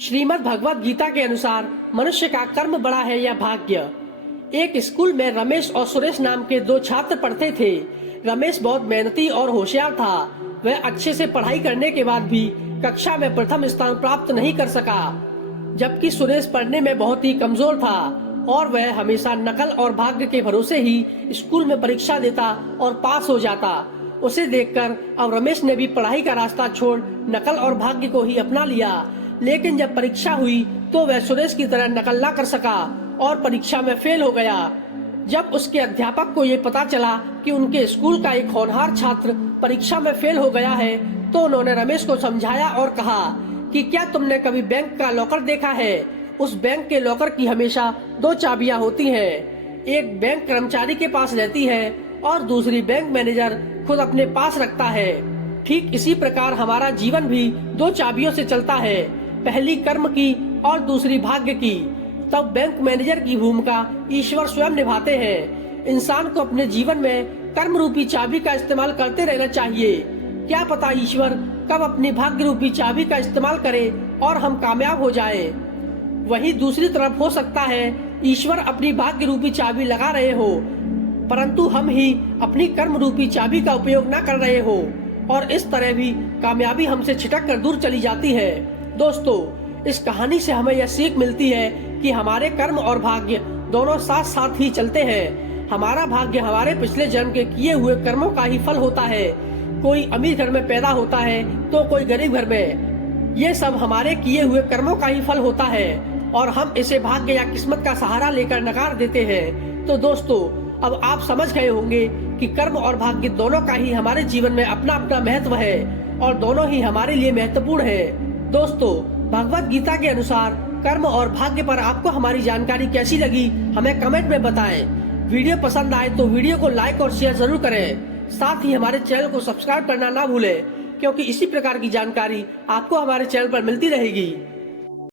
श्रीमद् भगवत गीता के अनुसार मनुष्य का कर्म बड़ा है या भाग्य। एक स्कूल में रमेश और सुरेश नाम के दो छात्र पढ़ते थे। रमेश बहुत मेहनती और होशियार था। वह अच्छे से पढ़ाई करने के बाद भी कक्षा में प्रथम स्थान प्राप्त नहीं कर सका, जबकि सुरेश पढ़ने में बहुत ही कमजोर था और वह हमेशा नकल और भाग्य के भरोसे ही स्कूल में परीक्षा देता और पास हो जाता। उसे देखकर अब रमेश ने भी पढ़ाई का रास्ता छोड़ नकल और भाग्य को ही अपना लिया। लेकिन जब परीक्षा हुई तो वह सुरेश की तरह नकल ना कर सका और परीक्षा में फेल हो गया। जब उसके अध्यापक को ये पता चला कि उनके स्कूल का एक होनहार छात्र परीक्षा में फेल हो गया है, तो उन्होंने रमेश को समझाया और कहा कि क्या तुमने कभी बैंक का लॉकर देखा है? उस बैंक के लॉकर की हमेशा दो चाबियां होती हैं। एक बैंक कर्मचारी के पास रहती है और दूसरी बैंक मैनेजर खुद अपने पास रखता है। ठीक इसी प्रकार हमारा जीवन भी दो चाबियों से चलता है, पहली कर्म की और दूसरी भाग्य की। तब बैंक मैनेजर की भूमिका ईश्वर स्वयं निभाते हैं। इंसान को अपने जीवन में कर्म रूपी चाबी का इस्तेमाल करते रहना चाहिए। क्या पता ईश्वर कब अपनी भाग्य रूपी चाबी का इस्तेमाल करे और हम कामयाब हो जाएं। वहीं दूसरी तरफ हो सकता है ईश्वर अपनी भाग्य रूपी चाबी लगा रहे हो, परंतु हम ही अपनी कर्म रूपी चाबी का उपयोग न कर रहे हो और इस तरह भी कामयाबी हमसे छिटक कर दूर चली जाती है। दोस्तों, इस कहानी से हमें यह सीख मिलती है कि हमारे कर्म और भाग्य दोनों साथ साथ ही चलते हैं। हमारा भाग्य हमारे पिछले जन्म के किए हुए कर्मों का ही फल होता है। कोई अमीर घर में पैदा होता है तो कोई गरीब घर में। ये सब हमारे किए हुए कर्मों का ही फल होता है और हम इसे भाग्य या किस्मत का सहारा लेकर नकार देते हैं। तो दोस्तों, अब आप समझ गए होंगे कि कर्म और भाग्य दोनों का ही हमारे जीवन में अपना अपना महत्व है और दोनों ही हमारे लिए महत्वपूर्ण है। दोस्तों, भगवत गीता के अनुसार कर्म और भाग्य पर आपको हमारी जानकारी कैसी लगी, हमें कमेंट में बताएं। वीडियो पसंद आए तो वीडियो को लाइक और शेयर जरूर करें। साथ ही हमारे चैनल को सब्सक्राइब करना ना भूलें, क्योंकि इसी प्रकार की जानकारी आपको हमारे चैनल पर मिलती रहेगी।